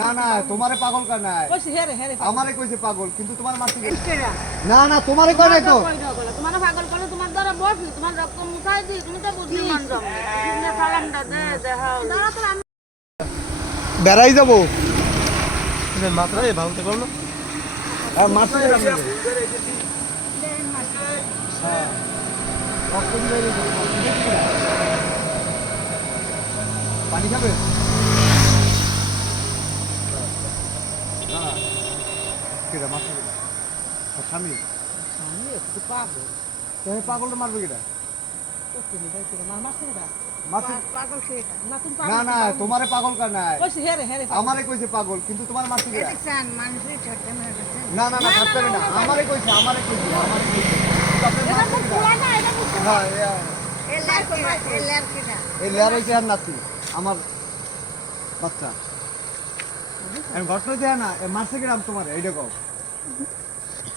না না না তোমারে পাগল কর নাই। আমারে কইছে পাগল কিন্তু তোমার মারতে না না তোমারে কয় নাই তো। তোমার পাগল করলে তোমার দ্বারা বসি তোমার রক্ত মুখাই দি তুমি তো বুঝি। সালামটা দে দেখাও দাঁড়া তো আমি বেড়াই যাব। মাত্রা এ ভাবতে পারো না। হ্যাঁ। মারতে যাব পানি খাবে না কেটা মারতে গেলে স্বামী? আমি একটু পাগল। তুমি পাগলটা মারবে কেটা মারছে না? না তোমারে পাগল কর নাই। আমারে কইছে পাগল কিন্তু তোমার না না না না আমারে কইছে আমারে কইছে আমারে কইছে। হ্যাঁ এই লেয়ার হইছে আর নাতি আমার বাচ্চা।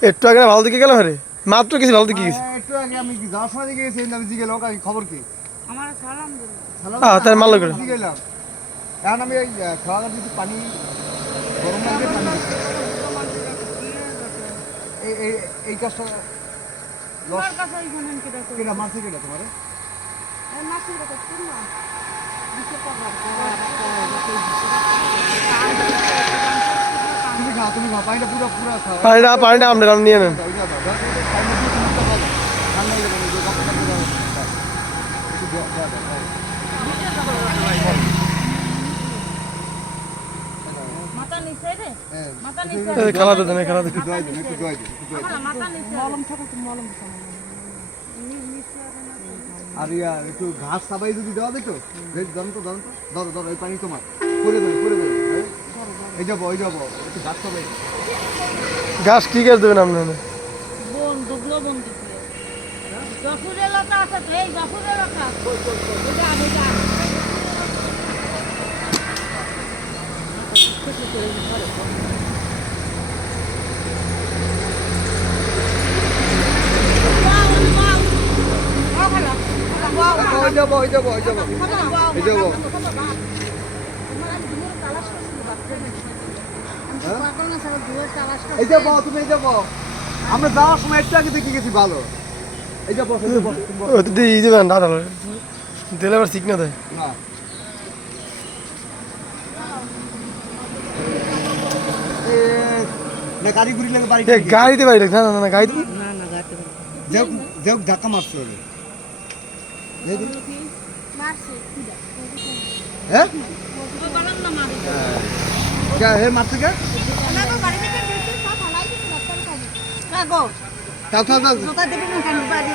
একটু আগে ভালো দিকে গেল রে মাত্র কিছু ভালো দিকে গেছে। একটু আগে আমি কি যাওয়ার সময় দিকে গেছি আমি জিগে লোক খবর কি? আমার সালাম দিল সালাম হ্যাঁ, তার মারলো করে। এলাম কারণ আমি ওই খাওয়া দাওয়া কিছু পানি গরম দিয়ে পানি এই এই এই কাজটা লস। তোমার কাছে ওইখানে কেটা কই কেটা মারছে কেটা তোমার? এই না দিতে পারবা তুমি খাও পানিটা পানিটা আপনারা নিয়ে নেন ওই হয়ে ওই হ্যাঁ, খেলা খেলা। আমার আর ইয়া একটু ঘাস সাবাই যদি দেওয়া দিত ধরুন তো ধরুন তো ধরো ধরো এই পানি তোমার করে দেবে করে এই, যাব এই যাব। একটু ঘাস সাবাই ঘাস কি গাছ দেবেন আপনারা বোন দুগলো বোন দিছে গফুরের লতা আছে তো এই গফুরের লতা। ওই যাব ওই যাব ওই যাব। এই যাব তুমি এই যাব আমরা যাওয়ার সময় একটু আগে দেখে গেছি ভালো। এই এই তুমি বসো। দিয়ে দেবেন দাদা দিলে আবার ঠিক না দেয়। না। এ, না গাড়ি ঘুরি লাগে বাড়ি গাড়িতে বাড়ি না না না গাড়িতে না না গাতে যাও যাও ধাক্কা মারছে এই হ্যাঁ? কে হে মারছে কে? কাগো তাও তাও তাও সোতা দেবে না কেন? বাড়ি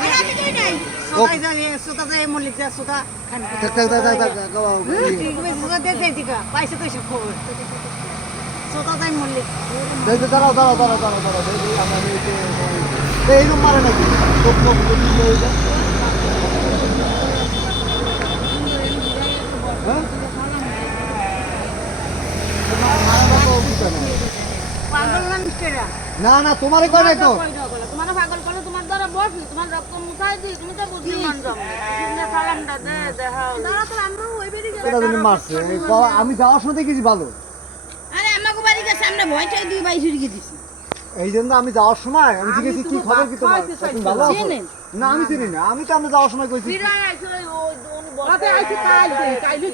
সোতা যায় সোতা যায় মল্লিক যায় সোতা খান। থাক থাক থাক থাক থাক গাও ঠিক আছে সোতা দে দে দিকা পয়সা তো সব খবর। সোতা যায় মল্লিক। এই যে দাঁড়াও দাঁড়াও দাঁড়াও দাঁড়াও দাঁড়াও এই যে আমার এই যে এই রুম মারে নাকি? লোক লোক লোক এই যে হ্যাঁ? মারা তো উচিত না না না না তোমারে কয় তো তোমার পাগল করলে তোমার দ্বারা বসি তোমার রক্ত মুখাই দি তুমি তো বুঝি মানজাম তুমি সালামটা দে দেখাও দাঁড়া তো আমরা ওই বেরি এটা তুমি মারছে। এই আমি যাওয়ার সময় দেখেছি ভালো। আরে আমাকে বাড়ি গেছে আমরা ভয় চাই দুই বাই ছুরি দিছি এই জন্য আমি যাওয়ার সময় আমি জিজ্ঞেসি কি খবর কি তোমার তুমি ভালো আছো? না আমি চিনি না। আমি তো আমরা যাওয়ার সময় কইছি। আইছে কাল কাইলে